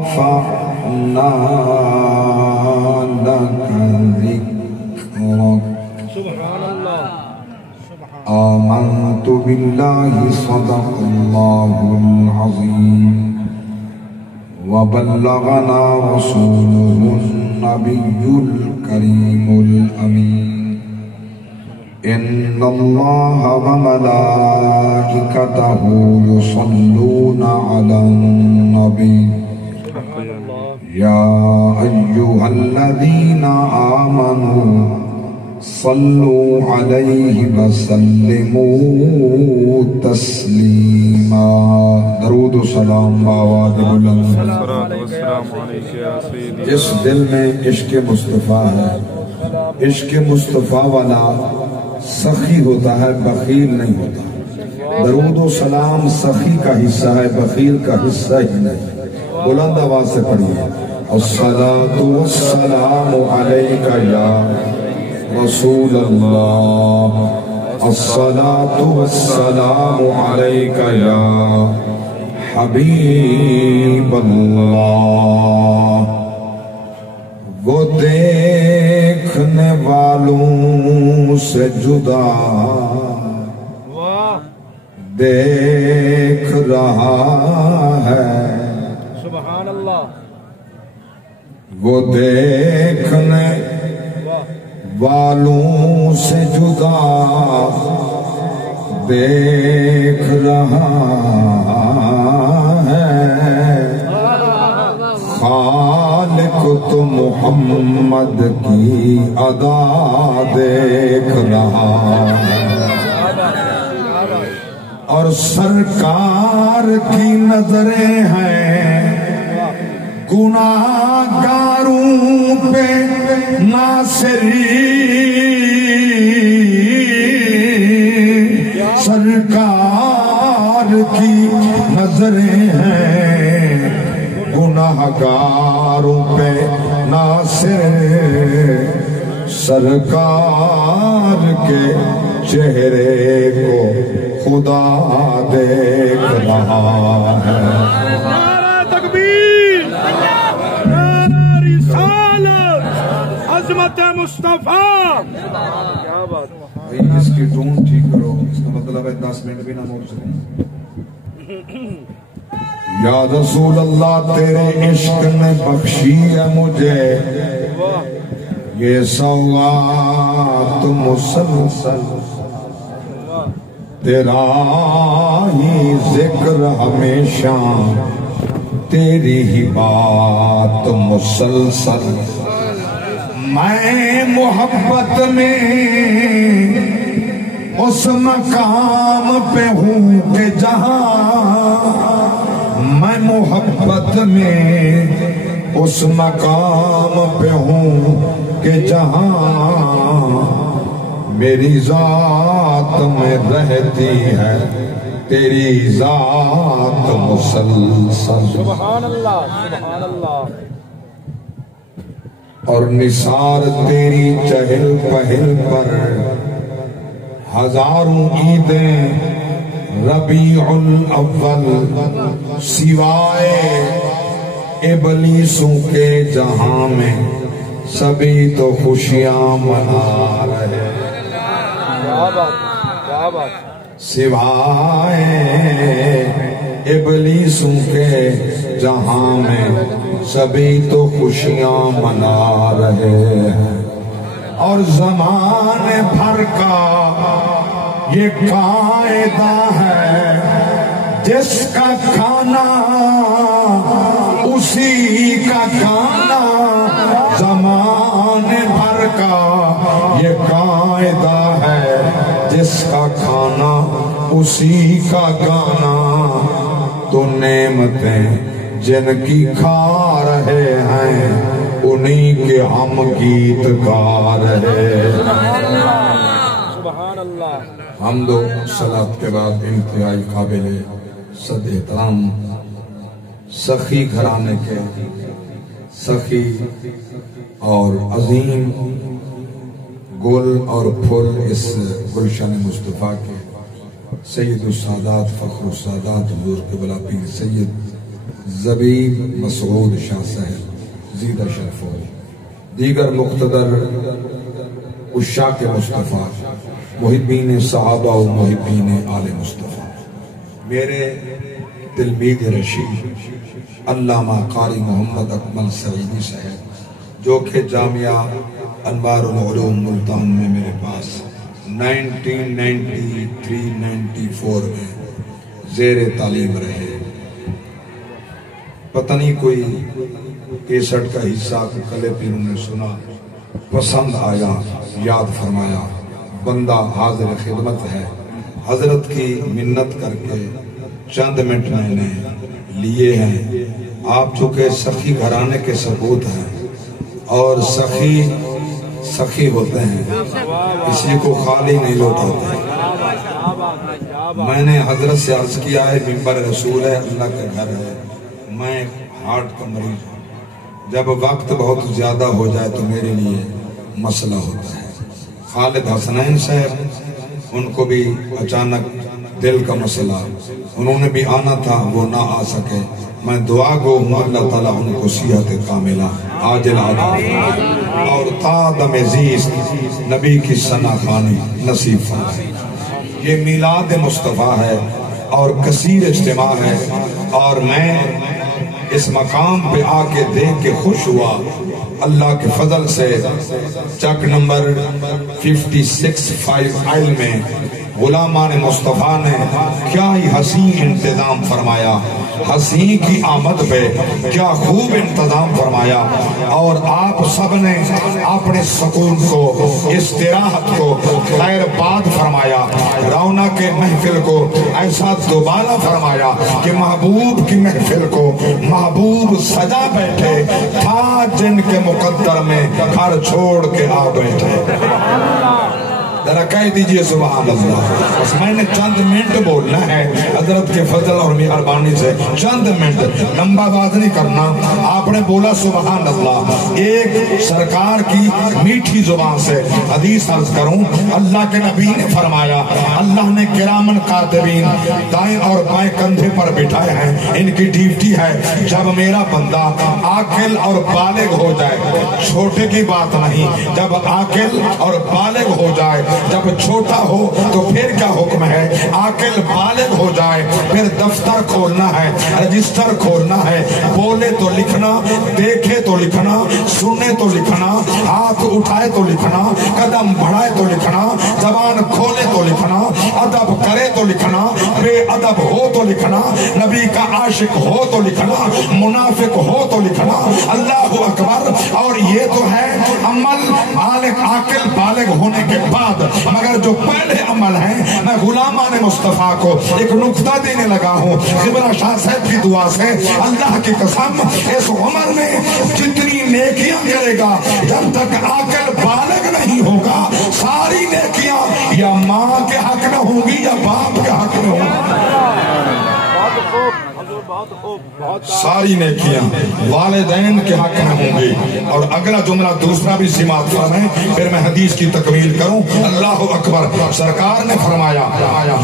رفعنا لك ذكرك سبحان الله آمنت بالله صدق الله العظيم وبلغنا رسوله النبي الكريم الأمين إن الله وملائكته يصلون على النبي يا أيها الذين آمنوا صلوا عليه وسلموا تسلیما. درود و سلام بآواز بلند. جس دل میں عشق مصطفیٰ ہے، عشق مصطفیٰ والا سخی ہوتا ہے، بخیل نہیں ہوتا. درود و سلام سخی کا حصہ ہے، بخیل کا حصہ ہی نہیں. بلند آواز سے پڑھیے. الصلاة والسلام علیکہ یا رسول اللہ، الصلاة والسلام علیکہ یا حبیب اللہ. وہ دیکھنے والوں سے جدا دیکھ رہا ہے. سبحان اللہ. وہ دیکھنے والوں سے جدا دیکھ رہا ہے. خالق تو محمد کی ادا دیکھ رہا ہے، اور سرکار کی نظریں ہیں گناہگاروں پہ ناصری. سرکار کی نظریں ہیں گناہگاروں پہ ناصر. سرکار کے چہرے کو خدا دیکھ رہا ہے. عظمت مصطفیٰ. کیا بات ہے. اس کی ٹون ٹھیک کرو، اس کا مطلب ہے 10 منٹ بھی نہ موڑ سکیں. یا رسول اللہ تیرے عشق نے بخشی ہے مجھے یہ سوغات مسلسل. تیرا ہی ذکر ہمیشہ، تیری ہی بات مسلسل. میں محبت میں اس مقام پہ ہوں کہ جہاں، میں محبت میں اس مقام پہ ہوں کہ جہاں میری ذات میں رہتی ہے تیری ذات مسلسل. سبحان اللہ. سبحان اللہ. اور نثار تیری چہل پہل پر ہزاروں عیدیں ربیع الاول سوائے ابلیسوں کے جہاں میں سبھی تو خوشیاں منا رہے. سوائے ابلیسوں کے جہاں میں سبھی تو خوشیاں منا رہے ہیں. اور زمانے بھر کا یہ قاعدہ ہے جس کا کھانا اسی کا کھانا. زمانے بھر کا یہ قاعدہ ہے جس کا کھانا اسی کا گانا. تو نعمتیں جن کی کھا رہے ہیں انہی کے ہم گیت گا رہے. سبحان اللہ. حمد و صلات کے بعد انتہائی قابل صد احترام سخی گھرانے کے سخی اور عظیم گل اور پھول اس گلشن مصطفیٰ کے سید السادات فخر السادات حضور قبلہ پیر سید زبیب مسعود شاہ صاحب زیدہ شرف ہو، دیگر مقتدر عشاق مصطفیٰ، محبین صحابہ و محبین آل مصطفیٰ، میرے تلمید رشید علامہ قاری محمد اکمل سعیدی صاحب، جو کہ جامعہ انوار العلوم ملتان میں میرے پاس 1993-94 میں زیر تعلیم رہے، پتہ نہیں کوئی 61 کا حصہ کلے پہ انہوں نے سنا، پسند آیا، یاد فرمایا، بندہ حاضر خدمت ہے، حضرت کی منت کر کے چند منٹ میں نے لیے ہیں۔ آپ چونکہ سخی گھرانے کے ثبوت ہیں اور سخی ہوتے ہیں، کسی کو خالی نہیں لوٹاتے۔ میں نے حضرت سے عرض کیا ہے منبر رسول ہے، اللہ کا گھر ہے، میں ہارٹ کا مریض ہوں، جب وقت بہت زیادہ ہو جائے تو میرے لیے مسئلہ ہوتا ہے۔ خالد حسنین صاحب، ان کو بھی اچانک دل کا مسئلہ، انہوں نے بھی آنا تھا، وہ نہ آ سکے، میں دعا گو ہوں اللہ تعالیٰ ان کو صحت کاملہ عاجل عطا فرمائے اور تا دم زیست نبی کی ثنا خوانی نصیب فرمائے۔ یہ میلاد مصطفیٰ ہے اور کثیر اجتماع ہے، اور میں اس مقام پہ آ کے دیکھ کے خوش ہوا، اللہ کے فضل سے چک نمبر 56 آئل میں غلامان مصطفیٰ نے کیا ہی حسین انتظام فرمایا، حسین کی آمد پہ کیا خوب انتظام فرمایا، اور آپ سب نے اپنے سکون کو، استراحت کو خیر باد فرمایا، رونق کے محفل کو ایسا دوبارہ فرمایا کہ محبوب کی محفل کو محبوب سجا بیٹھے، تھا جن کے مقدر میں گھر چھوڑ کے آ بیٹھے۔ ذرا کہہ دیجئے سبحان اللہ۔ بس میں نے چند منٹ بولنا ہے حضرت کے فضل اور مہربانی سے، چند منٹ، لمبا بات نہیں کرنا۔ آپ نے بولا سبحان اللہ، ایک سرکار کی میٹھی زبان سے حدیث عرض کروں، اللہ کے نبی نے فرمایا، اللہ نے کرامن کاتبین دائیں اور بائیں کندھے پر بٹھائے ہیں، ان کی ڈیوٹی ہے جب میرا بندہ عاقل اور بالغ ہو جائے، چھوٹے کی بات نہیں، جب عاقل اور بالغ ہو جائے، جب چھوٹا ہو تو پھر کیا حکم ہے، عاقل بالغ ہو جائے پھر دفتر کھولنا ہے، رجسٹر کھولنا ہے، بولے تو لکھنا، دیکھے تو لکھنا، سنے تو لکھنا، ہاتھ اٹھائے تو لکھنا، قدم بڑھائے تو لکھنا، زبان کھولے تو لکھنا، ادب کرے تو لکھنا، بے ادب ہو تو لکھنا، نبی کا عاشق ہو تو لکھنا، منافق ہو تو لکھنا، اللہ اکبر۔ اور یہ تو ہے عمل عاقل بالغ ہونے کے بعد، مگر جو پہلے عمل ہیں، میں غلامان مصطفیٰ کو ایک نقطہ دینے لگا ہوں، قبلہ شاہ صاحب کی دعا سے، اللہ کی قسم اس عمر میں جتنی نیکیاں کرے گا، جب تک عاقل بالغ نہیں ہوگا، ساری نیکیاں یا ماں کے حق میں ہوں گی یا باپ کے حق میں ہوں گی، ساری نیکیاں والدین کے حق میں ہوں گی۔ اور اگلا جملہ دوسرا بھی سماعت فرمائیں، پھر میں حدیث کی تکمیل کروں۔ اللہ اکبر۔ سرکار نے فرمایا،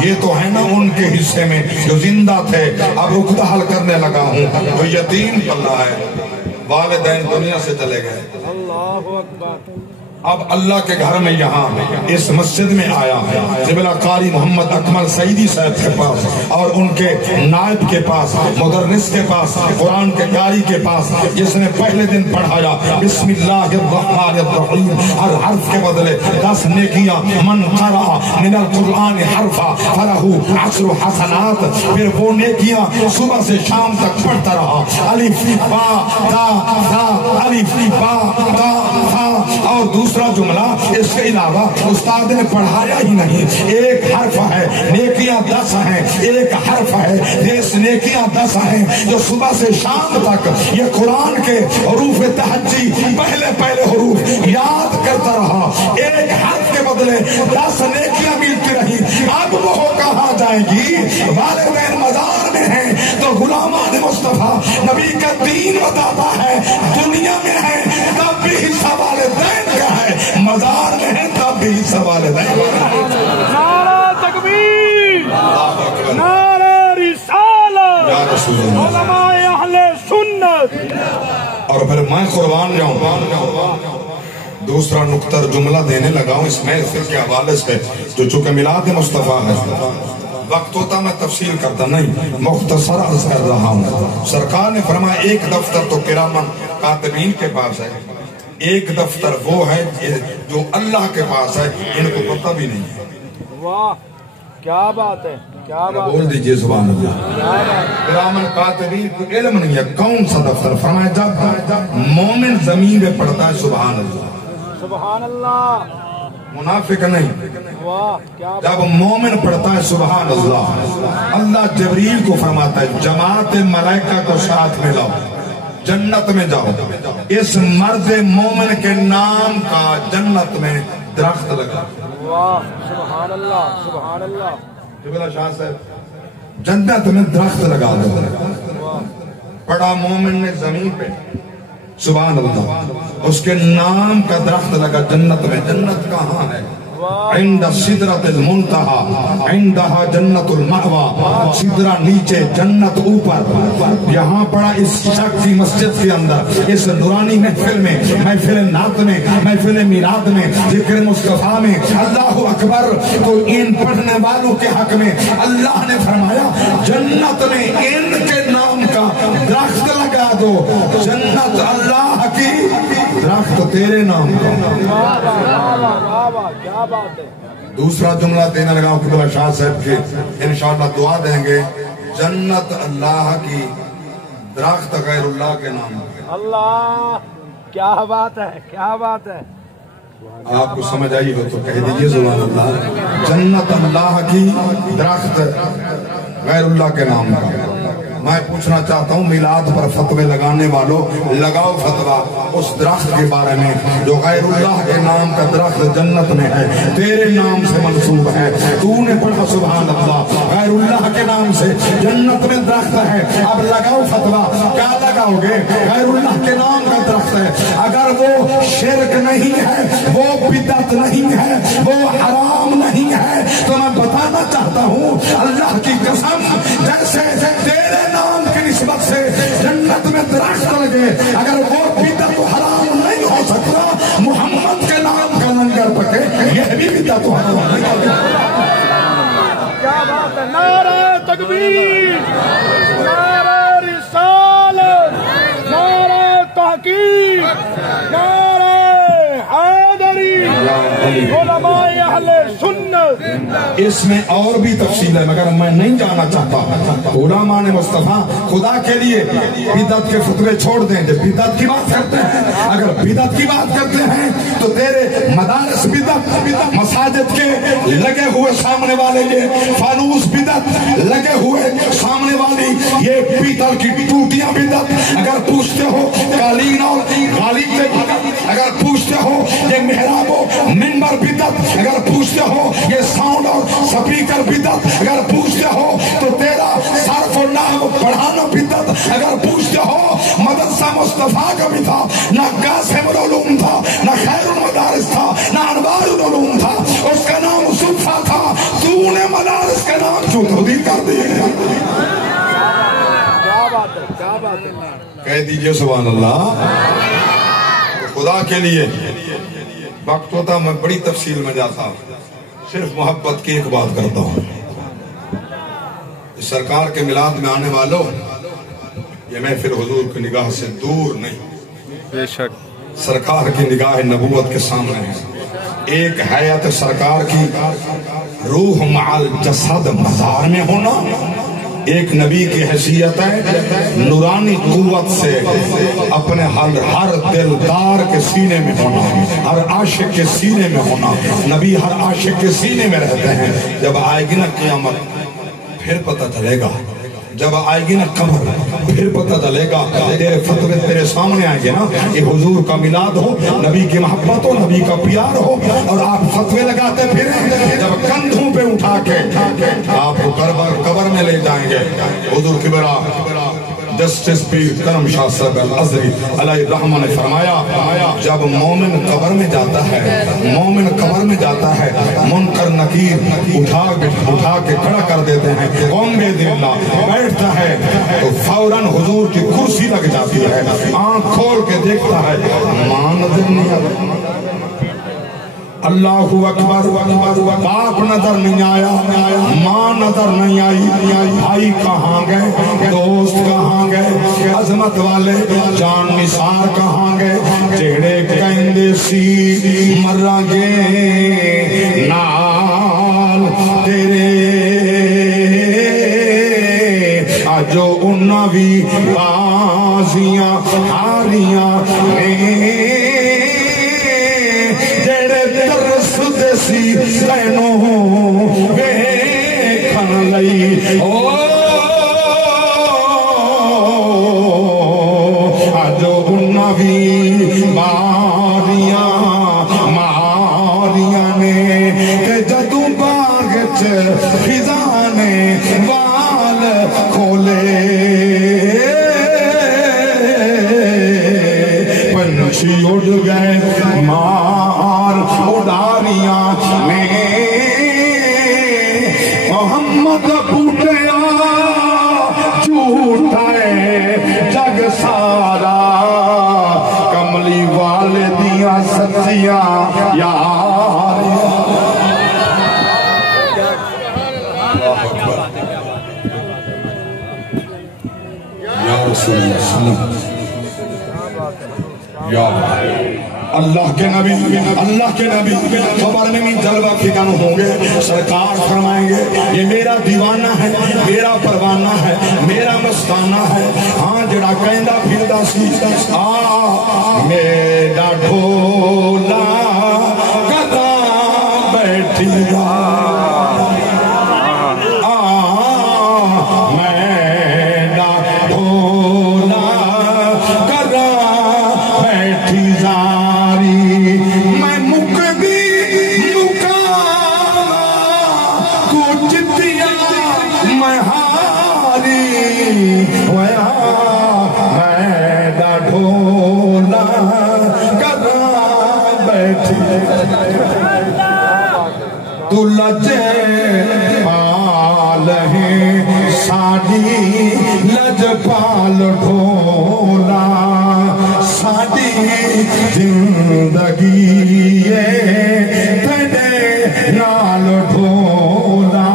یہ تو ہے نا ان کے حصے میں جو زندہ تھے، اب عقدہ حل کرنے لگا ہوں، جو یتیم پلہ ہے، والدین دنیا سے چلے گئے، اللہ اکبر۔ اب اللہ کے گھر میں یہاں اس مسجد میں آیا قبلہ قاری محمد اکمل سعیدی صاحب کے پاس اور ان کے نائب کے پاس، مدرس کے پاس، قرآن کے قاری کے پاس، جس نے پہلے دن پڑھایا بسم اللہ الرحمن الرحیم، ہر حرف کے بدلے 10 نیکیاں، من قرأ من القرآن حرفا فلہ 10 حسنات، پھر وہ نیکیاں صبح سے شام تک پڑھتا رہا، الف با تا تا، الف با تا تا۔ اور دوسرا جملہ اس کے علاوہ استاد نے پڑھایا ہی نہیں، ایک حرف ہے، نیکیاں 10 ہیں، ایک حرف ہے، 10 نیکیاں 10 ہیں، جو صبح سے شام تک یہ قرآن کے حروف تہجی پہلے حروف یاد کرتا رہا، ایک حرف کے بدلے 10 نیکیاں ملتی رہی۔ اب وہ کہاں جائیں گی؟ والدین مزار میں ہیں تو غلامان مصطفیٰ نبی کا دین بتاتا ہے، دنیا میں ہے تب بھی حصہ والدین کا ہے، مزار میں ہے تب بھی حصہ والدین کا ہے۔ نعرہ تکبیر، نعرہ رسالت، یا رسول اللہ، علماء اہل اور پھر میں قربان جاؤں دوسرا نکتر جملہ دینے لگا ہوں اس محفل کے حوالے سے جو چونکہ میلاد مصطفیٰ ہے، وقت ہوتا میں تفصیل کرتا نہیں، مختصر عرض کر رہا ہوں۔ سرکار نے فرمایا ایک دفتر تو کرامن کاتبین کے پاس ہے، ایک دفتر وہ ہے جو اللہ کے پاس ہے، ان کو پتہ بھی نہیں ہے۔ واہ کیا بات ہے، کیا بات ہے، بول دیجئے سبحان اللہ۔ کرامن کاتبین کو علم نہیں ہے کون سا دفتر، فرمایا جب مومن زمین پہ پڑھتا ہے سبحان اللہ، سبحان اللہ، منافق نہیں، واہ کیا جب مومن پڑھتا ہے سبحان اللہ، اللہ جبریل کو فرماتا ہے جماعت ملائکہ کو ساتھ میں لاؤ، جنت میں جاؤ، اس مرد مومن کے نام کا جنت میں درخت لگا۔ واہ سبحان اللہ، سبحان اللہ، جبلا شاہ صاحب جنت میں درخت لگا دو، پڑا مومن نے زمین پہ سبحان اللہ، اس کے نام کا درخت لگا جنت میں۔ جنت کہاں ہے؟ عند سدرۃ المنتہی، عندہا جنت المأوی، سدرہ نیچے جنت اوپر۔ یہاں پڑا اس شخص کی مسجد کے اندر، اس نورانی محفل میں، محفل نعت میں، محفل میلاد میں، ذکر مصطفیٰ میں اللہ اکبر، تو ان پڑھنے والوں کے حق میں اللہ نے فرمایا جنت میں ان کے نام کا درخت لگا دو، جنت اللہ کی، درخت تیرے نام کا۔ کیا بات ہے، دوسرا جملہ دینے لگا قبلہ شاہ صاحب کے، انشاءاللہ دعا دیں گے، جنت اللہ کی، درخت غیر اللہ کے نام کا۔ اللہ کیا بات ہے، کیا بات ہے، آپ کو سمجھ آئی ہو تو کہہ دیجئے سبحان اللہ۔ جنت اللہ کی، درخت غیر اللہ کے نام کا۔ میں پوچھنا چاہتا ہوں میلاد پر فتوے لگانے والوں، لگاؤ فتوہ اس درخت کے بارے میں جو غیر اللہ کے نام کا درخت جنت میں ہے، تیرے نام سے منسوب ہے، تو نے پڑھا سبحان اللہ، غیر اللہ کے نام سے جنت میں درخت ہے، اب لگاؤ فتوہ، کیا لگاؤ گے؟ غیر اللہ کے نام کا درخت ہے، اگر وہ شرک نہیں ہے، وہ بدعت نہیں ہے، وہ حرام نہیں ہے، تو میں بتانا چاہتا ہوں اللہ کی قسم، جیسے تیرے نام کی نسبت سے جنت میں درخت لگے، اگر وہ بدعت و حرام نہیں ہو سکتا، محمد کے نام کا لنگر پکے، یہ بھی بدعت و حرام نہیں ہو سکتا۔ کیا بات ہے، نعرہ تکبیر، نعرہ رسالت، نعرہ تحقیق، نعرہ حیدری، علماء اہل سنت۔ اس میں اور بھی تفصیل ہے مگر میں نہیں جانا چاہتا۔ علماء نے مصطفیٰ خدا کے لیے بدعت کے فتوے چھوڑ دیں، جب بدعت کی بات کرتے ہیں، اگر بدعت کی بات کرتے ہیں تو تیرے مدارس بدعت، مساجد کے لگے ہوئے سامنے والے یہ فانوس بدعت، لگے ہوئے سامنے والی یہ پیتل کی ٹوٹیاں بدعت، اگر پوچھتے ہو قالین اور غالب سے بدعت، اگر پوچھتے ہو یہ محراب و منبر بدعت، اگر پوچھتے ہو یہ ساؤنڈ اور سپیکر بدعت، اگر پوچھتے ہو تو تیرا صرف و نحو پڑھانا بدعت، اگر پوچھتے ہو مدرسہ مصطفیٰ کا بھی تھا، نہ قاسم العلوم تھا، نہ خیر المدارس تھا، نہ انوار العلوم تھا، اس کا نام صفا تھا، تو نے مدارس کا نام کیوں تبدیل کر دیے؟ کیا بات ہے، کیا بات ہے، کہہ دیجئے سبحان اللہ۔ خدا کے لیے وقت ہوتا میں بڑی تفصیل میں جاتا، صرف محبت کی ایک بات کرتا ہوں، سرکار کے میلاد میں آنے والوں، یہ محفل حضور کی نگاہ سے دور نہیں، بے شک سرکار کی نگاہ نبوت کے سامنے ہے۔ ایک حیات سرکار کی روح معال جسد مزار میں ہونا، ایک نبی کی حیثیت ہے نورانی قوت سے اپنے ہر دلدار کے سینے میں ہونا، ہر عاشق کے سینے میں ہونا۔ نبی ہر عاشق کے سینے میں رہتے ہیں۔ جب آئے گی نا قیامت پھر پتہ چلے گا، جب آئے گی نا قبر پھر پتہ چلے گا، تیرے فتوے تیرے سامنے آئیں گے نا کہ حضور کا میلاد ہو، نبی کی محبت ہو، نبی کا پیار ہو، اور آپ فتوے لگاتے پھریں، جب کندھوں پہ اٹھا کے آپ کو قبر میں لے جائیں گے، حضور کبرا جسٹس پیر کرم شاہ صاحب الازہری علیہ الرحمہ نے فرمایا جب مومن قبر میں جاتا ہے منکر نکیر اٹھا کے کھڑا کر دیتے ہیں، قوم بے دلہ بیٹھتا ہے تو فوراً حضور کی کرسی لگ جاتی ہے، آنکھ کھول کے دیکھتا ہے، ماں نظر نہیں آتی، اللہ اکبر، باپ نظر نہیں آیا، ماں نظر نہیں آئی، بھائی کہاں گئے، دوست کہاں گئے، عظمت والے جان نثار کہاں گئے، جڑے کہندے سی مرا گے نال تیرے، جو انہاں بھی بازیاں ہاریاں جڑے ترس دیسی بہنوں ویکھن لئی، جو انہاں بھی باریاں ماریاں نے کہ جدوں باغ چ خزاں نے وال کھولے، پنچھی اڑ گئے مار اڑاریاں میں، محمد بوٹیا جھوٹا ہے جگ سارا، کملی والے دیاں سچیاں یار، یا رسول اللہ صلی اللہ علیہ وسلم، یا اللہ کے نبی خبر میں بھی جلوہ فکن ہوں گے، سرکار فرمائیں گے یہ میرا دیوانہ ہے، میرا پروانہ ہے، میرا مستانہ ہے، ہاں جڑا کہندہ پھردا سی میرا ڈھولا کداں بیٹھی گا، تو لجے پال ہے ساڑی لج پال ڈھولا، ساڑی زندگی تیرے نال ڈھولا،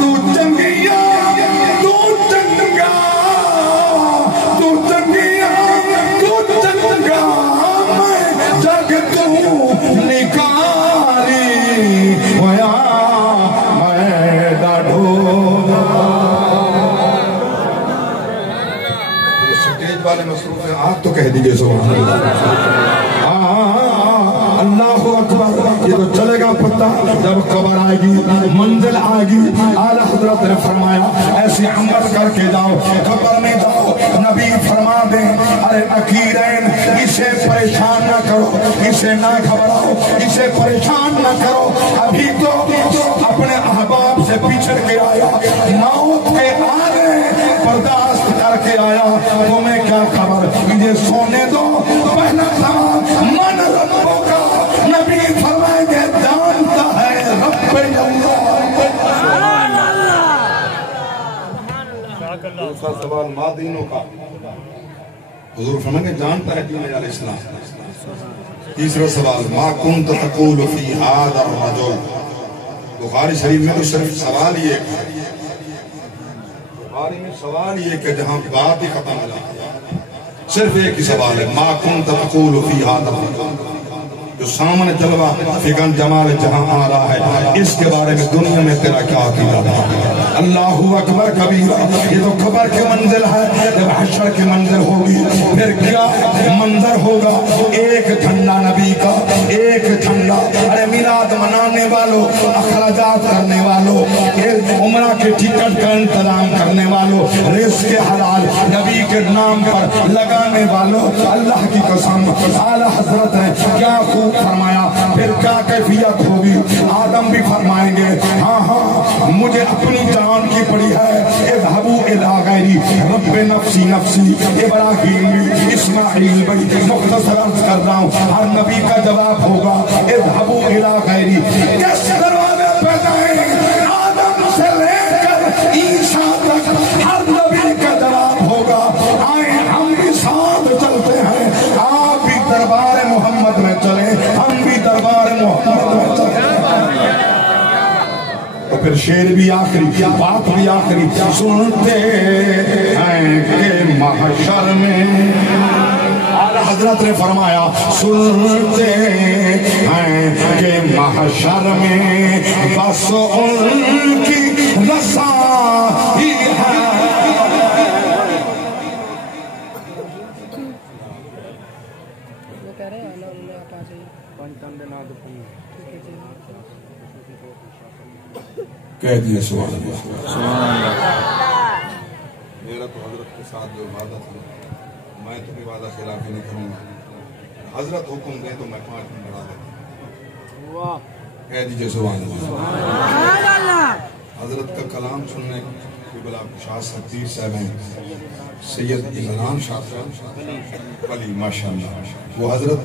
تو چنگیا تو چنگا، تو چنگیا تو چنگا، میں جگ تو نکاری ہویا میں ڈھولا۔ سٹیج والے مصروف ہیں، آپ تو کہہ دیجئے سبحان اللہ، اللہ اکبر، یہ تو چلے گا پتہ جب قبر آئے گی، منزل آئے گی، اعلیٰ حضرت نے فرمایا ایسی عمل کر کے جاؤ، قبر میں جاؤ، نبی فرما دیں ارے نکیرین اسے پریشان نہ کرو، اسے نہ گھبراؤ، اسے پریشان نہ کرو، ابھی تو اپنے احباب سے بچھڑ کے آیا، موت کے آنے برداشت کر کے آیا، تمہیں کیا خبر، مجھے سونے دو، پہلا سوال من ربوں کا، نبی فرمائیں گے جانتا ہے رب اللہ، دوسرا سوال مادینوں کا، حضور فرمائیں گے جانتا ہے دین علیہ السلام، تیسرا سوال ما کنت تقول فی هذا الرجل، بخاری شریف میں تو صرف سوال یہ ہے، بخاری میں سوال یہ کہ جہاں بات ہی ختم ہو جاتی ہے، صرف ایک ہی سوال ہے ما کنت تقول فی هذا الرجل، جو سامنے جلوہ فکن جمال جہاں آ رہا ہے اس کے بارے میں دنیا میں تیرا کیا عقیدہ ہے، اللہ اکبر کبیرہ، یہ تو قبر کے منزل ہے، جب حشر کے منزل ہوگی پھر کیا منظر ہوگا، ایک جھنڈا نبی کا، ایک جھنڈا، ارے میلاد منانے والوں، اخراجات کرنے والوں، عمرہ کے ٹکٹ کا انتظام کرنے والوں، رزق حلال نبی کے نام پر لگانے والوں، اللہ کی قسم اعلیٰ حضرت نے کیا خوب فرمایا، پھر کیا کیفیت ہوگی۔ آدم بھی فرمائیں گے ہاں ہاں مجھے اپنی جان کی پڑی ہے، اذهبوا الى غیری رب نفسی نفسی، ابراہیم بھی اسماعیل بھی، مختصر عرض کر رہا ہوں، ہر نبی کا جواب ہوگا اذهبوا الى غیری۔ کس دروازے پہ جائیں، آدم سے لے کر عیسیٰ تک ہر نبی کا جواب ہوگا آئیں ہم بھی ساتھ چلتے ہیں، آپ بھی دربار محمد میں چلیں، ہم بھی دربار محمد میں چلیں۔ تو پھر شعر بھی آخری، بات بھی آخری، سنتے ہیں کہ محشر میں اعلیٰ حضرت نے فرمایا سنتے ہیں کہ محشر میں بس ان کی رسائی ہے۔ کہہ دیے سبحان اللہ۔ میرا تو حضرت کے ساتھ جو وعدہ تھا میں تو بھی وعدہ خلافی نہیں کروں گا، حضرت حکم دے تو میں 5 منٹ بڑھا دیتا ہوں۔ کہہ دیجئے سبحان اللہ۔ حضرت کا کلام سننے کی بلا شاہ صدیر صاحب ہیں، سید عمران شاہ صاحب ولی ماشاءاللہ، وہ حضرت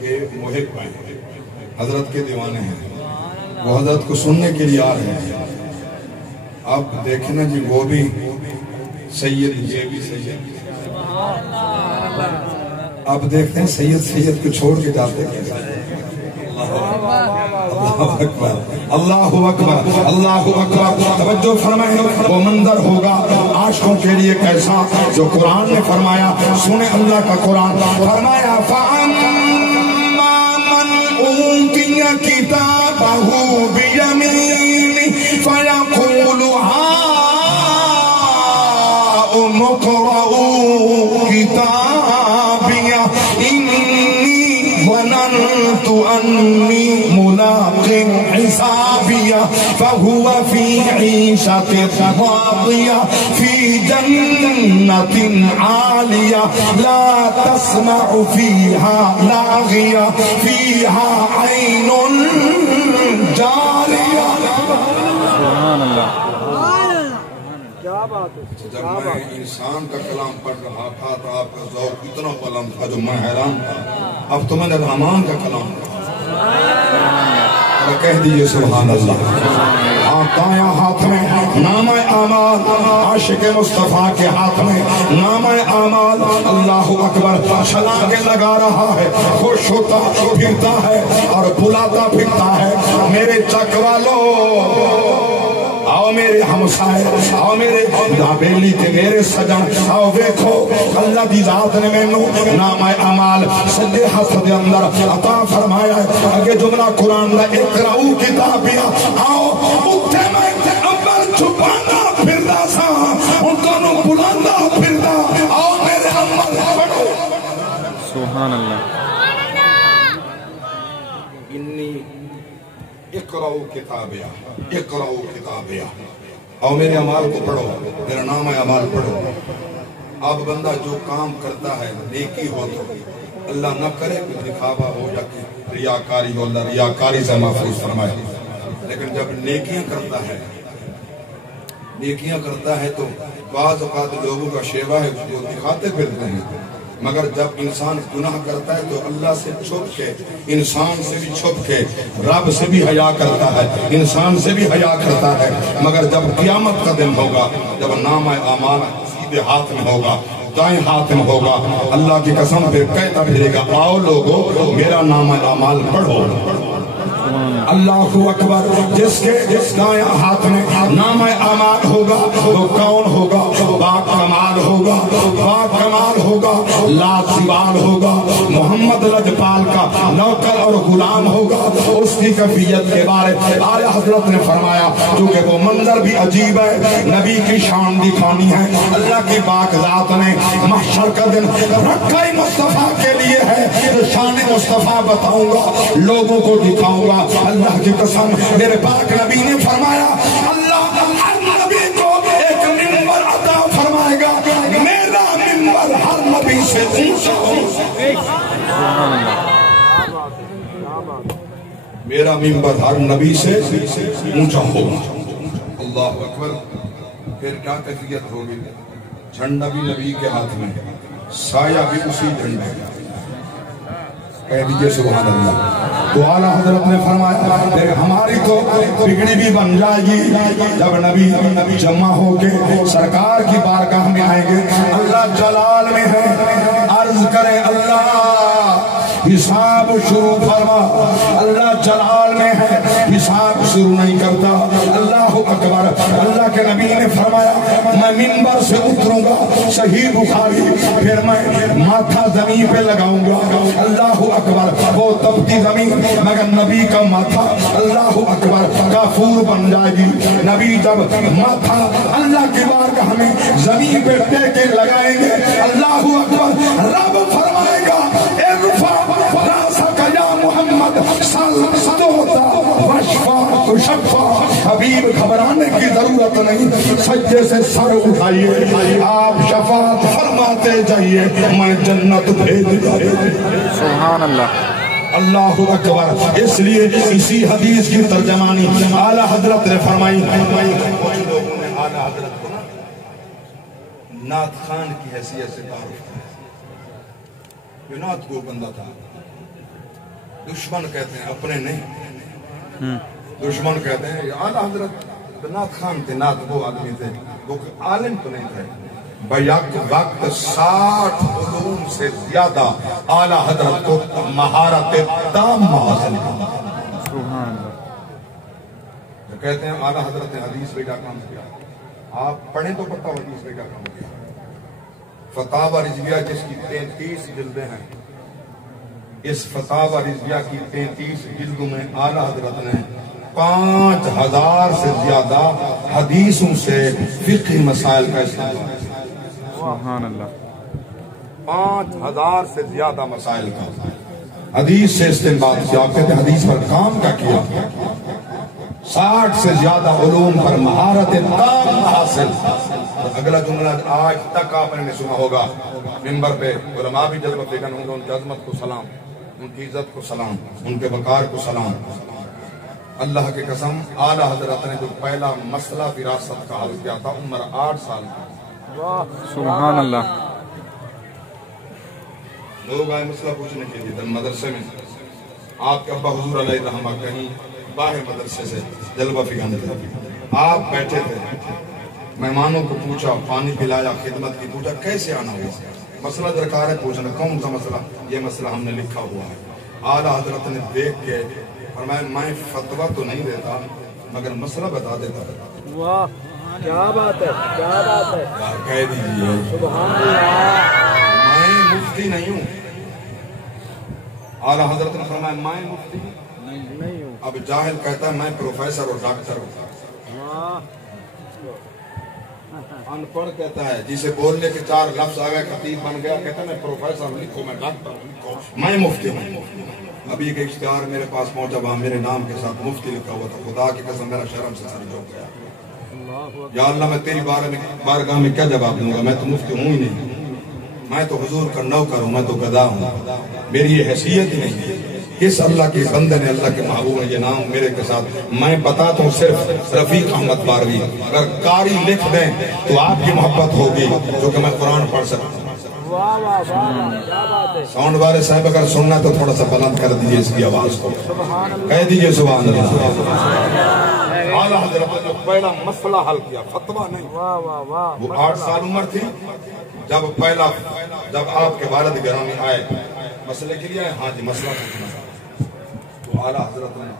کے محب ہیں، حضرت کے دیوانے ہیں، وہ حضرت کو سننے کے لیے آ رہے ہیں۔ اب دیکھیں نا جی وہ بھی سید، یہ بھی سید، اب دیکھتے ہیں سید کو چھوڑ کے جاتے ہیں۔ اللہ اکبر اللہ اکبر اللہ اکبر، توجہ فرمائیں، وہ منظر ہوگا عاشقوں کے لیے کیسا جو قرآن نے فرمایا۔ سنیں اللہ کا قرآن، فرمایا فَأَمَّا مَنْ أُوتِيَ كِتَابَهُ بِيَمِينِهِ فَيَقُولُ هَاؤُمُ اقْرَءُوا كِتَابِيَهْ إِنِّي ظَنَنتُ أَنِّي مُلَاقٍ حِسَابِيَهْ فَهُوَ فِي عِيشَةٍ راضِيَةٍ فِي جَنَّةٍ عَالِيَةٍ لَا تَسْمَعُ فِيهَا لَاغِيَةً فِيهَا عَيْنٌ جَارِيَةٌ۔ سبحان اللہ، کیا بات ہے۔ جب میں انسان کا کلام پڑھ رہا تھا تو آپ کا ذوق اتنا بلند تھا جو میں حیران تھا، اب تو میں نے رحمان کا کلام پڑھا۔ کہہ دیجئے سبحان اللہ۔ دایاں ہاتھ میں نامہ اعمال، عاشق مصطفیٰ کے ہاتھ میں نامہ اعمال، اللہ اکبر، چھلانگے لگا رہا ہے، خوش ہوتا پھرتا ہے اور بلاتا پھرتا ہے، میرے چک والو آؤ، میرے ہمسائے آؤ، میرے دابیلی کے میرے سجن آؤ، دیکھو اللہ دی ذات نے میں نامہ اعمال سجدے ہاتھ دے اندر عطا فرمایا ہے۔ اگے جملہ قرآن دا اقرأو کتابیاں، آؤ اٹھے میں اول چھپانا پھردا سا ان دونوں بلاندہ پھردا، آؤ میرے عمل پڑھو۔ سبحان اللہ۔ انی اقرأو کتابیاں، اقرأو کتابیاں، آؤ میرے اعمال کو پڑھو، میرا نام اعمال پڑھو۔ اب بندہ جو کام کرتا ہے نیکی ہو تو اللہ نہ کرے کہ دکھاوا ہو یا کہ ریاکاری ہو، اللہ ریاکاری سے محفوظ فرمائے، لیکن جب نیکیاں کرتا ہے تو بعض اوقات لوگوں کا شیوا ہے جو دکھاتے پھرتے ہیں، مگر جب انسان گناہ کرتا ہے تو اللہ سے چھپ کے، انسان سے بھی چھپ کے، رب سے بھی حیا کرتا ہے، انسان سے بھی حیا کرتا ہے، مگر جب قیامت کا دن ہوگا، جب نامہ اعمال سیدھے ہاتھ میں ہوگا، دائیں ہاتھ میں ہوگا، اللہ کی قسم پہ کہتا پھرے گا آؤ لوگو میرا نامہ اعمال پڑھو۔ اللہ اکبر، جس کے دائیں ہاتھ میں نامہ اعمال ہوگا وہ کون ہوگا؟ با کمال ہوگا، با کمال ہوگا، لازوال ہوگا، محمد لجپال کا نوکر اور غلام ہوگا۔ اس کی کیفیت کے بارے آیا حضرت نے فرمایا، کیونکہ وہ منظر بھی عجیب ہے، نبی کی شان دکھانی ہے، اللہ کی پاک ذات نے محشر کا دن رکھا ہی مصطفیٰ کے لیے ہے، تو شان مصطفیٰ بتاؤں گا، لوگوں کو دکھاؤں گا۔ اللہ کی قسم، میرے پاک نبی نے فرمایا اللہ سے اونچا ہو، میرا منبر ہر نبی سے اونچا ہو۔ اللہ اکبر۔ پھر کیا کیفیت ہوگی؟ جھنڈا بھی نبی کے ہاتھ میں، سایہ بھی اسی جھنڈے کا۔ کہہ دیجئے سبحان اللہ۔ تو اعلیٰ حضرت نے فرمایا کہ ہماری تو بگڑی بھی بن جائے گی جب نبی جمع ہو کے سرکار کی بارگاہ میں آئیں گے۔ اللہ جلال میں ہے، عرض کرے اللہ حساب شروع فرما۔ اللہ جلال میں ہے، حساب شروع نہیں کرتا۔ اللہ اکبر۔ اللہ کے نبی نے فرمایا میں منبر سے اتروں گا، صحیح بخاری، پھر میں ماتھا زمین پہ لگاؤں گا۔ اللہ اکبر۔ وہ تپتی زمین مگر نبی کا ماتھا اللہ اکبر کافور بن جائے گی۔ نبی جب ماتھا اللہ کی بارگاہ میں زمین پہ ٹیکے لگائیں گے، اللہ اکبر، رب فرمائے گا ارفع راسک یا محمد حبیب گھبرانے کی ضرورت نہیں، سجدے سے سر اٹھائیے، آپ شفاعت فرماتے جائیے، میں جنت بھیج جائے۔ سبحان اللہ۔ اللہ اکبر۔ اس لیے اسی حدیث کی ترجمانی اعلیٰ حضرت نے فرمائی۔ کچھ لوگوں نے اعلیٰ حضرت کو نعت خان کی حیثیت سے تعارف کیا، یہ نعت کو بندہ تھا، دشمن کہتے ہیں، اپنے نہیں، دشمن کہتے ہیں۔ اعلیٰ حضرت نعت خان تھے، نعت وہ آدمی تھے، وہ عالم تو نہیں تھے۔ بیک وقت 60 علوم سے زیادہ اعلیٰ حضرت کو مہارت تام حاصل ہے۔ سبحان اللہ۔ جو کہتے ہیں اعلیٰ حضرت نے حدیث پہ کیا کام کیا، آپ پڑھیں تو پتہ ہو حدیث پہ کیا کام کیا۔ فتاوی رضویہ جس کی 33 جلدیں ہیں، اس فتاوی رضویہ کی 33 جلدوں میں اعلیٰ حضرت نے 5000 سے زیادہ حدیثوں سے فقہی مسائل کا استعمال کیا۔ سبحان اللہ۔ 5000 سے زیادہ مسائل کا حدیث سے استعمال کیا۔ آپ کہتے ہیں حدیث پر کام کا کیا، 60 سے زیادہ علوم پر مہارت تام حاصل۔ اگلا جملہ آج تک آپ نے سنا ہوگا، منبر پہ علماء بھی جلوہ فکن ہوں گے، ان کی عظمت کو سلام، ان کی عزت کو سلام، ان کے وقار کو سلام۔ اللہ کی قسم اعلیٰ حضرت نے جو پہلا مسئلہ وراثت کا حل کیا تھا، عمر 8 سال کی۔ سبحان اللہ۔ لوگ آئے مسئلہ پوچھنے کے لیے مدرسے میں، آپ کے ابا حضور علیہ الرحمہ کہیں باہر مدرسے سے جلوہ فکن تھے، آپ بیٹھے تھے، مہمانوں کو پوچھا، پانی پلایا، خدمت کی، پوچھا کیسے آنا ہوا، مسئلہ درکار ہے، پوچھنا کون سا مسئلہ، یہ مسئلہ ہم نے لکھا ہوا ہے۔ اعلیٰ حضرت نے دیکھ کے فرمایا میں فتویٰ تو نہیں دیتا مگر مسئلہ بتا دیتا۔ واہ کیا بات ہے، کیا بات ہے، کہہ دیجیے سبحان اللہ۔ میں مفتی نہیں ہوں۔ اعلیٰ حضرت نے فرمایا میں مفتی نہیں ہوں۔ اب جاہل کہتا ہے میں پروفیسر اور ڈاکٹر ہوں، ان پڑھ کہتا ہے جسے بولنے کے 4 لفظ آ گئے خطیب بن گیا، کہتا ہے میں پروفیسر ہوں، لکھو میں ڈاکٹر ہوں، میں مفتی ہوں۔ ابھی ایک اشتہار میرے پاس پہنچا، وہاں میرے نام کے ساتھ مفتی لکھا ہوا تھا، خدا کی قسم میرا شرم سے سر جھک گیا۔ یا اللہ میں تیری بارگاہ میں کیا جواب دوں گا، میں تو مفتی ہوں ہی نہیں، میں تو حضور کا نوکر ہوں، میں تو گدا ہوں، میری یہ حیثیت ہی نہیں ہے۔ کس اللہ کے بندے نے، اللہ کے محبوب نے یہ نام میرے کے ساتھ، میں بتاتا ہوں صرف رفیق احمد باروی، اگر قاری لکھ دیں تو آپ کی محبت ہوگی جو کہ میں قرآن پڑھ سکتا ہوں۔ واہ واہ واہ کیا بات ہے، ساؤنڈ والے صاحب اگر سننا تو تھوڑا سا بلند کر دیجئے اس کی آواز کو، سبحان اللہ۔ کہہ دیجئے سبحان اللہ۔ اعلیٰ حضرت نے پہلا مسئلہ حل کیا، فتویٰ نہیں۔ واہ واہ واہ۔ وہ 8 سال عمر تھی جب آپ کے والد گرامی آئے مسئلے کے لیے آئے، ہاں جی مسئلہ پوچھنا تھا، تو اعلیٰ حضرت نے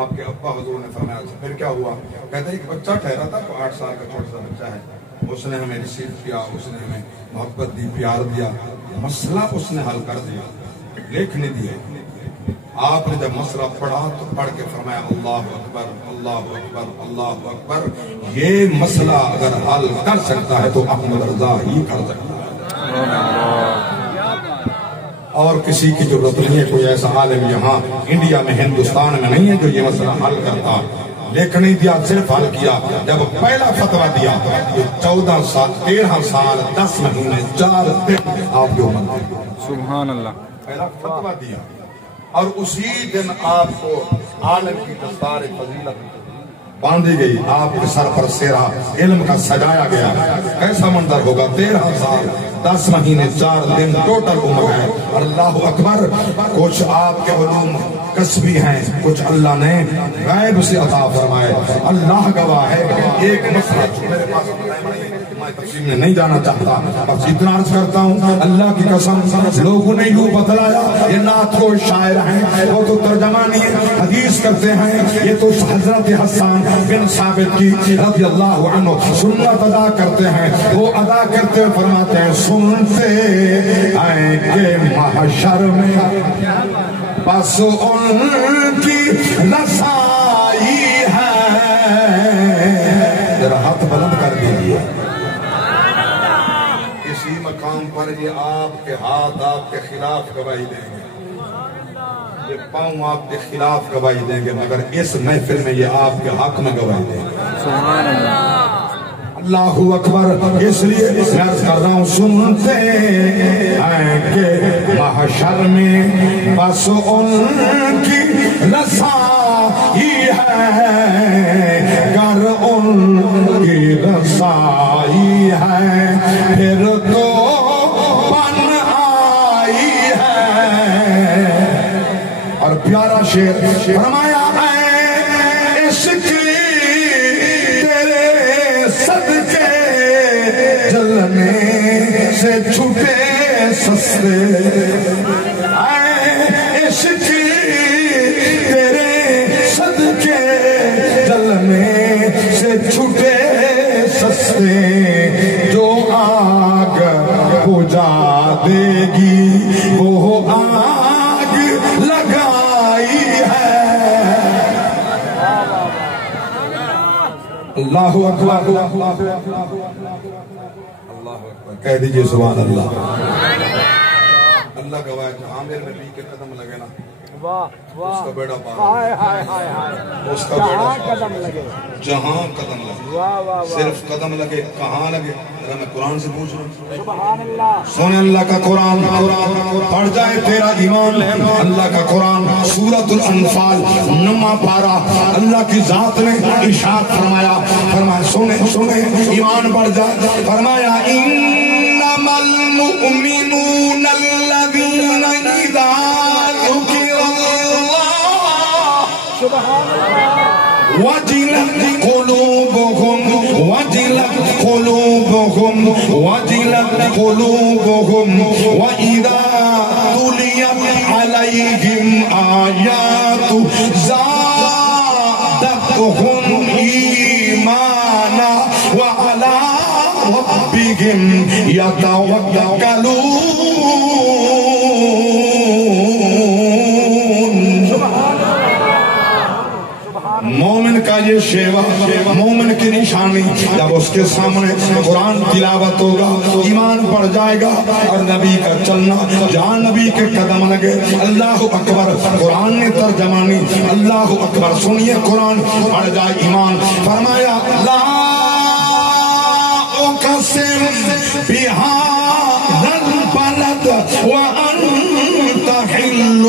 آپ کے ابا حضور نے فرمایا پھر کیا ہوا، کہتے ہیں کہ بچہ ٹھہرا تھا، 8 سال کا چھوٹا سا بچہ ہے، اس نے ہمیں ریسیو کیا، اس نے ہمیں محبت دی، پیار دیا، مسئلہ اس نے حل کر دیا، لکھنے دیے۔ آپ نے جب مسئلہ پڑھا تو پڑھ کے فرمایا اللہ اکبر اللہ اکبر اللہ اکبر، یہ مسئلہ اگر حل کر سکتا ہے تو احمد رضا ہی کر سکتا ہے، اور کسی کی ضرورت نہیں ہے۔ کوئی ایسا عالم یہاں انڈیا میں ہندوستان میں نہیں ہے جو یہ مسئلہ حل کرتا، لیکن نہیں دیا، صرف حل کیا جب پہلا فتویٰ دیا 14 سال 13 سال 10 مہینے 4 دن آپ جو سبحان اللہ پہلا فتویٰ دیا، اور اسی دن آپ کو عالم کی دستار فضیلت باندھی گئی، آپ کے سر پر سیرا علم کا سجایا گیا۔ ایسا منظر ہوگا 13 سال 10 مہینے 4 دن ٹوٹل عمر ہے، اور اللہ اکبر، کچھ آپ کے علوم کسبی ہیں، کچھ اللہ نے غیب سے عطا فرمائے۔ اللہ گواہ ہے، ایک مسئلہ میرے پاس میں تفصیل میں نہیں جانا چاہتا، بس اتنا عرض کرتا ہوں، اللہ کی قسم لوگوں نے یوں بتلایا یہ نعت کو شاعر ہیں، وہ تو ترجمہ نہیں حدیث کرتے ہیں، یہ تو حضرت حسان بن ثابت کی رضی اللہ عنہ سنت ادا کرتے ہیں، وہ ادا کرتے ہوئے فرماتے ہیں سنتے آئیں گے محشر میں بس ان کی رسائی ہے۔ ذرا ہاتھ بلند کر دیجیے، اسی مقام پر یہ آپ کے ہاتھ آپ کے خلاف گواہی دیں گے، یہ پاؤں آپ کے خلاف گواہی دیں گے، مگر اس محفل میں یہ آپ کے حق میں گواہی دیں گے۔ سبحان اللہ اللہ اکبر، اس لیے عرض کر رہا ہوں سنتے آئیں کہ محشر میں بس ان کی رسائی ہے، گر ان کی رسائی ہے پھر تو بن آئی ہے۔ اور پیارا شعر فرمایا اے عشق تیرے صدقے جلنے سے چھوٹے سستے، اے عشق تیرے صدقے جلنے سے چھوٹے سستے، جو آگ بجھا دے گی وہ آگ لگائی ہے۔ اللہ اکبر، اللہ اکبر کہہ دیجئے سبحان اللہ۔ اللہ گواہ ہے، عامر نبی کے قدم لگے نا اس کا بیڑا پار، اس کا بیڑا قدم لگے جہاں قدم لگے، صرف قدم لگے کہاں لگے؟ ذرا میں قرآن سے پوچھ رہا ہوں، سبحان اللہ، سونے اللہ کا قرآن پڑھ جائے تیرا ایمان۔ اللہ کا قرآن سورۃ الانفال 9واں پارہ، اللہ کی ذات نے ارشاد فرمایا سونے ایمان بڑھ جائے، فرمایا انما المؤمنون الذین اذا ذکر اللہ وجلت قلوبهم وإذا تليت عليهم آيات زادتهم إيمانا وعلى ربهم يتوكلون۔ مومن کا یہ شیوا، مومن کی نشانی، جب اس کے سامنے قرآن تلاوت ہوگا ایمان پڑ جائے گا، اور نبی کا چلنا جہاں نبی کے قدم لگے۔ اللہ اکبر، قرآن نے ترجمانی، اللہ اکبر سنیے، قرآن پڑ جائے ایمان۔ فرمایا لا اقسم بهذا البلد وانت حل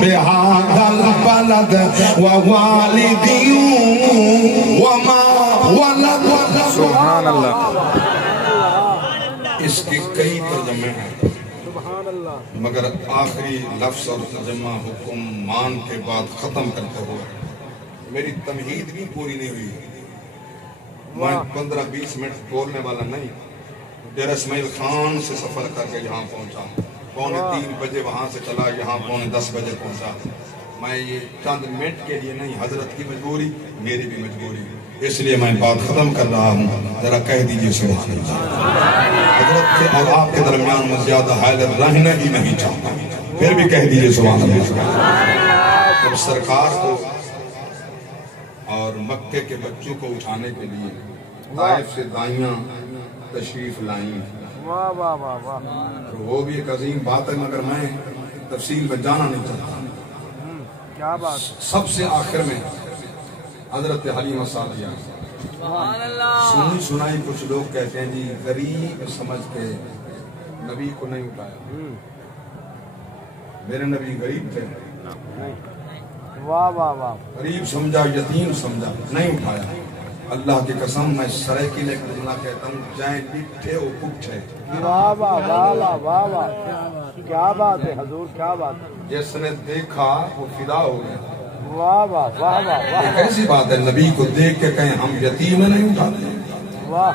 بهذا البلد ووالد وما ولد۔ سبحان اللہ، اس کے کئی ترجمے ہیں، مگر آخری لفظ اور ترجمہ حکم مان کے بعد ختم کرتے ہوئے میری تمہید بھی پوری نہیں ہوئی۔ میں 15-20 منٹ بولنے والا نہیں، ڈیرہ اسماعیل خان سے سفر کر کے یہاں پہنچا، 2:45 بجے وہاں سے چلا، یہاں 9:45 بجے پہنچا۔ میں یہ چند منٹ کے لیے نہیں، حضرت کی مجبوری میری بھی مجبوری، اس لیے میں بات ختم کر رہا ہوں۔ ذرا کہہ دیجئے سبحان اللہ۔ حضرت کے اور آپ کے درمیان میں زیادہ حائل رہنا ہی نہیں چاہتا، پھر بھی کہہ دیجئے سبحان اللہ۔ جب سرکار کو اور مکے کے بچوں کو اٹھانے کے لیے طائف سے دائیاں تشریف لائیں، وہ بھی ایک عظیم بات ہے، مگر میں تفصیل میں جانا نہیں چاہتا۔ کیا بات، سب سے آخر میں حضرت حلیمہ سعدیہ سنی سنائی کچھ لوگ کہتے ہیں جی غریب سمجھ کے نبی کو نہیں اٹھایا. میرے نبی غریب تھے, واہ واہ واہ, غریب سمجھا, یتیم سمجھا, نہیں اٹھایا. اللہ کی قسم میں سرائکی نے جملہ کہتا ہوں, جائیں لٹھے او پٹھے. واہ واہ واہ واہ واہ واہ, کیا بات ہے حضور, کیا بات ہے. جس نے دیکھا وہ فدا ہو گیا. واہ واہ واہ واہ واہ, کیسی بات ہے, نبی کو دیکھ کے کہیں ہم یتیم نہیں اٹھاتے. واہ,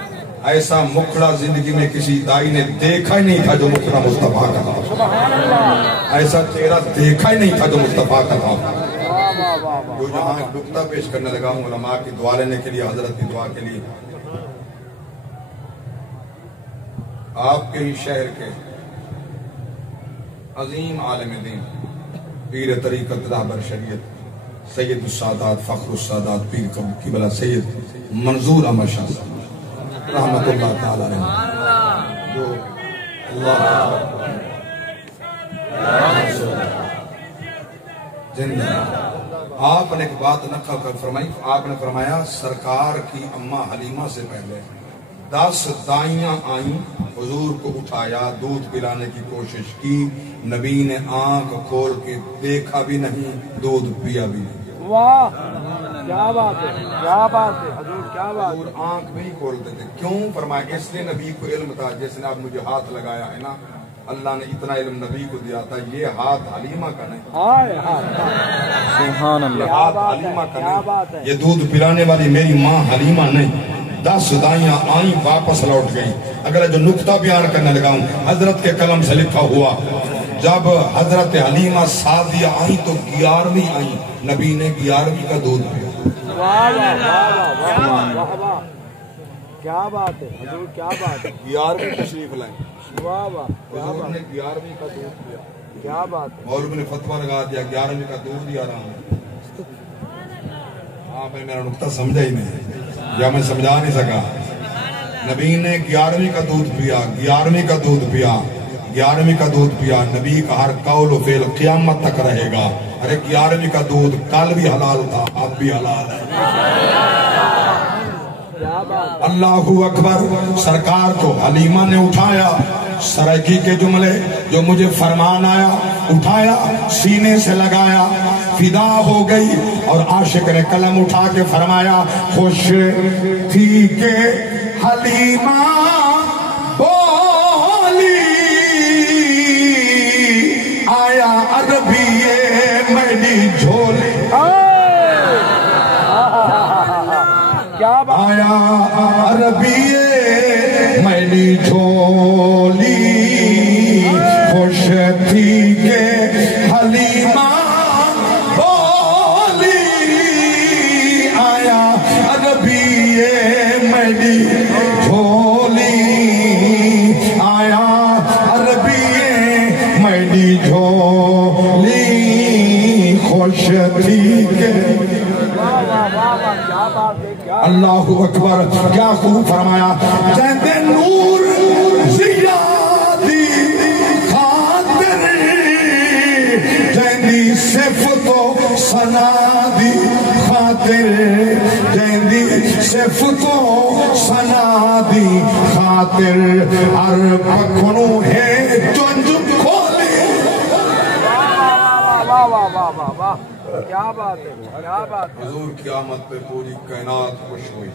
ایسا مکھڑا زندگی میں کسی دائی نے دیکھا ہی نہیں تھا جو مکھڑا مصطفیٰ کا تھا. سبحان اللہ, ایسا چہرہ دیکھا ہی نہیں تھا جو مصطفیٰ کا تھا. واہ واہ واہ واہ. جو جہاں ایک نکتہ پیش کرنے لگا ہوں علماء کی دعا لینے کے لیے, حضرت کی دعا کے لیے. آپ کے ہی شہر کے عظیم عالم دین, پیر طریقت رہبر شریعت, سید السادات فخر السادات پیر قبلہ سید منظور احمد شاہ صاحب رحمت اللہ تعالی علیہ, جو اللہ آپ نے ایک بات نقل کر فرمائی. آپ نے فرمایا سرکار کی اماں حلیمہ سے پہلے 10 دائیاں آئیں, حضور کو اٹھایا, دودھ پلانے کی کوشش کی, نبی نے آنکھ کھول کے دیکھا بھی نہیں, دودھ پیا بھی نہیں. واہ, کیا بات ہے, کیا بات ہے حضور, کیا بات ہے. اور آنکھ نہیں کھولتے تھے. کیوں فرمایا؟ اس لیے نبی کو علم تھا, جس نے آپ مجھے ہاتھ لگایا ہے نا, اللہ نے اتنا علم نبی کو دیا تھا, یہ ہاتھ حلیمہ کا نہیں, ہائے ہائے, سبحان اللہ. یہ ہاتھ حلیمہ کا کیا بات ہے. نہیں, یہ دودھ پلانے والی میری ماں حلیمہ نہیں. 10 دائیاں آئیں, واپس لوٹ گئیں. اگر جو نقطہ بیان کرنے لگا ہوں, حضرت کے قلم سے لکھا ہوا, جب حضرت حلیمہ سعدیہ آئیں تو 11ویں آئیں, نبی نے 11ویں کا دودھ پیا. واہ واہ واہ واہ واہ واہ, کیا بات ہے حضور, کیا بات ہے. 11ویں تشریف لائیں, واہ واہ, حضور نے 11ویں کا دودھ پیا. کیا بات ہے. مولوی نے فتویٰ لگا دیا 11ویں کا دودھ دیا رہا ہوں. ہاں بھائی, میرا نقطہ سمجھا ہی نہیں یا میں سمجھا نہیں سکا. نبی نے 11ویں کا دودھ پیا, 11ویں کا دودھ پیا, 11ویں کا دودھ پیا. نبی کا ہر قول و فعل قیامت تک رہے گا. ارے 11ویں کا دودھ کل بھی حلال تھا, اب بھی حلال ہے. اللہ اکبر. سرکار کو حلیمہ نے اٹھایا, سرائکی کے جملے جو مجھے فرمان آیا, اٹھایا, سینے سے لگایا, فدا ہو گئی. اور عاشق نے قلم اٹھا کے فرمایا, خوش تھی کہ حلیمہ بولی, آیا عربی میری جھولی, کیا بات. آیا عربی میری جھولی, خوش تھی کہ حلیمہ بولی, آیا عربی میری جھولی, آیا عربی میری جھولی, خوش تھی کہ. اللہ اکبر, کیا خوب فرمایا. جیندے نور زیادی خاطر, جیندی صفت و ثنا دی خاطر, جیندی صفت و ثنا دی خاطر, ہر پکھنوں ہے چنج کھولی. واہ واہ واہ واہ واہ, کیا بات ہے, کیا بات ہے. حضور قیامت پہ پوری کائنات خوش ہوئی.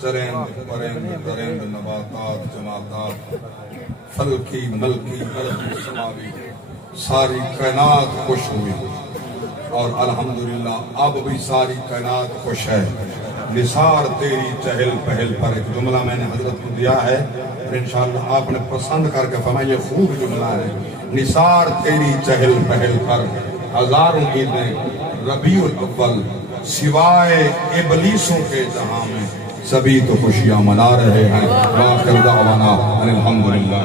چرند پرند درند نباتات جمادات, فلکی ملکی ارضی سماوی, ساری کائنات خوش ہوئی. اور الحمدللہ اب بھی ساری کائنات خوش ہے. نثار تیری چہل پہل پر, ایک جملہ میں نے حضرت کو دیا ہے, انشاءاللہ آپ نے پسند کر کے فرمایا, یہ خوب جملہ ہے. نثار تیری چہل پہل پر ہزاروں عیدیں ربیع الاول, سوائے ابلیسوں کے جہاں میں سبھی تو خوشیاں منا رہے ہیں. وآخر دعوانا الحمدللہ.